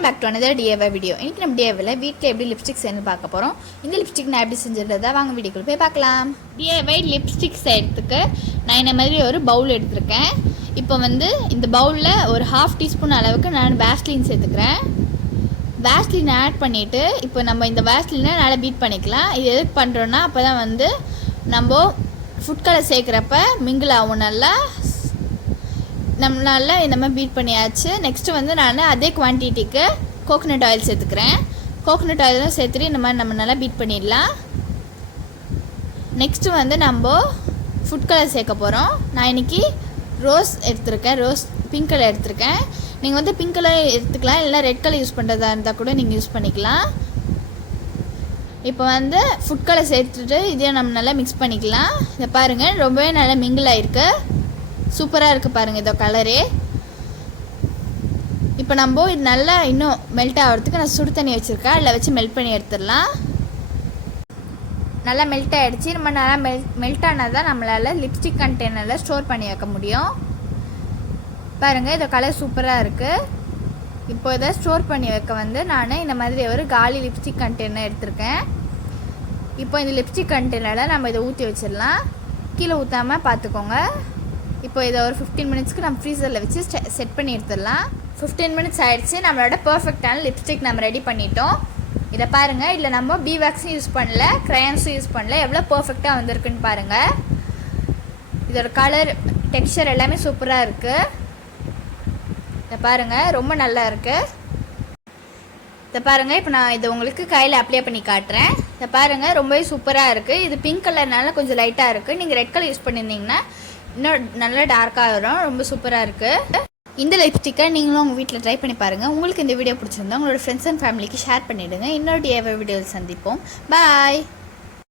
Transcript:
Welcome back to another DIY video. இன்றைக்கி நம்ம DIYல வீட்டில் எப்படி லிப்ஸ்டிக் செய்யணும்னு பார்க்க போகிறோம். இந்த லிப்ஸ்டிக் நான் எப்படி செஞ்சிருந்ததா வாங்க வீடியோக்குள்ள போய் பார்க்கலாம். DIY லிப்ஸ்டிக் செய்யறதுக்கு நான் இந்த மாதிரி ஒரு பவுல் எடுத்திருக்கேன். இப்போ இந்த பவுலில் ஒரு 1/2 டீஸ்பூன் அளவுக்கு நான் வேஸ்லின் சேர்த்துக்கிறேன். வேஸ்லின் ஆட் பண்ணிவிட்டு இப்போ நம்ம இந்த வேஸ்லினை நல்லா பீட் பண்ணிக்கலாம். இது எதுக்கு பண்ணுறோன்னா அப்போ தான் நம்ம ஃபுட் கலர் சேர்க்குறப்ப மிங்கிள் ஆகும் நல்லா. நம்மளால இந்த மாதிரி பீட் பண்ணியாச்சு. நெக்ஸ்ட்டு நான் அதே குவான்டிட்டிக்கு கோகோனட் ஆயில் சேர்த்துக்கிறேன். கோகோனட் ஆயிலும் சேர்த்துட்டு இந்த மாதிரி நம்ம நல்லா பீட் பண்ணிடலாம். நெக்ஸ்ட்டு நம்ம ஃபுட் கலர் சேர்க்க போகிறோம். நான் இன்றைக்கி ரோஸ் எடுத்துருக்கேன், ரோஸ் பிங்க் கலர் எடுத்துருக்கேன். நீங்கள் பிங்க் கலர் எடுத்துக்கலாம், இல்லை ரெட் கலர் யூஸ் பண்ணுறதா இருந்தால் கூட நீங்கள் யூஸ் பண்ணிக்கலாம். இப்போ ஃபுட் கலர் சேர்த்துட்டு இதையும் நம்ம நல்லா மிக்ஸ் பண்ணிக்கலாம். இதை பாருங்கள், ரொம்பவே நல்லா மிங்கிள் ஆகிருக்கு, சூப்பராக இருக்குது பாருங்கள் இதோ கலரே. இப்போ நம்ம இது நல்லா இன்னும் மெல்ட் ஆகிறதுக்கு நான் சுடு தண்ணி வச்சுருக்கேன், அதில் வச்சு மெல்ட் பண்ணி எடுத்துடலாம். நல்லா மெல்ட் ஆகிடுச்சு. நம்ம நல்லா மெல்ட் ஆனால் தான் நம்மளால் லிப்ஸ்டிக் கண்டெய்னரில் ஸ்டோர் பண்ணி வைக்க முடியும். பாருங்கள் இதோ கலர் சூப்பராக இருக்குது. இப்போ இதை ஸ்டோர் பண்ணி வைக்க நான் இந்த மாதிரி ஒரு காலி லிப்ஸ்டிக் கண்டெய்னர் எடுத்திருக்கேன். இப்போ இந்த லிப்ஸ்டிக் கண்டெய்னரில் நம்ம இதை ஊற்றி வச்சிடலாம். கீழே ஊற்றாமல் பார்த்துக்கோங்க. இப்போ இதை ஒரு 15 மினிட்ஸ்க்கு நம்ம ஃப்ரீசரில் வச்சு செட் பண்ணி எடுத்துடலாம். 15 மினிட்ஸ் ஆகிடுச்சு. நம்மளோட பர்ஃபெக்டான லிப்ஸ்டிக் நம்ம ரெடி பண்ணிட்டோம். இதை பாருங்கள், இல்லை நம்ம beeswaxும் யூஸ் பண்ணல, crayonsும் யூஸ் பண்ணல, எவ்வளோ பர்ஃபெக்டாக வந்திருக்குன்னு பாருங்கள். இதோட கலர் டெக்ஸ்சர் எல்லாமே சூப்பராக இருக்குது. இதை பாருங்கள், ரொம்ப நல்லா இருக்குது. இதை பாருங்கள், இப்போ நான் இதை உங்களுக்கு கையில் அப்ளை பண்ணி காட்டுறேன். இதை பாருங்கள், ரொம்பவே சூப்பராக இருக்குது. இது பிங்க் கலர்னால கொஞ்சம் லைட்டாக இருக்குது. நீங்கள் ரெட் கலர் யூஸ் பண்ணியிருந்தீங்கன்னா இன்னும் நல்லா டார்க்காக வரும். ரொம்ப சூப்பராக இருக்குது. இந்த லிப்ஸ்டிக்கை நீங்களும் உங்கள் வீட்டில் ட்ரை பண்ணி பாருங்கள். உங்களுக்கு இந்த வீடியோ பிடிச்சிருந்தா உங்களோட ஃப்ரெண்ட்ஸ் அண்ட் ஃபேமிலிக்கு ஷேர் பண்ணிவிடுங்க. இன்னொரு DIY வீடியோவில் சந்திப்போம். பாய்.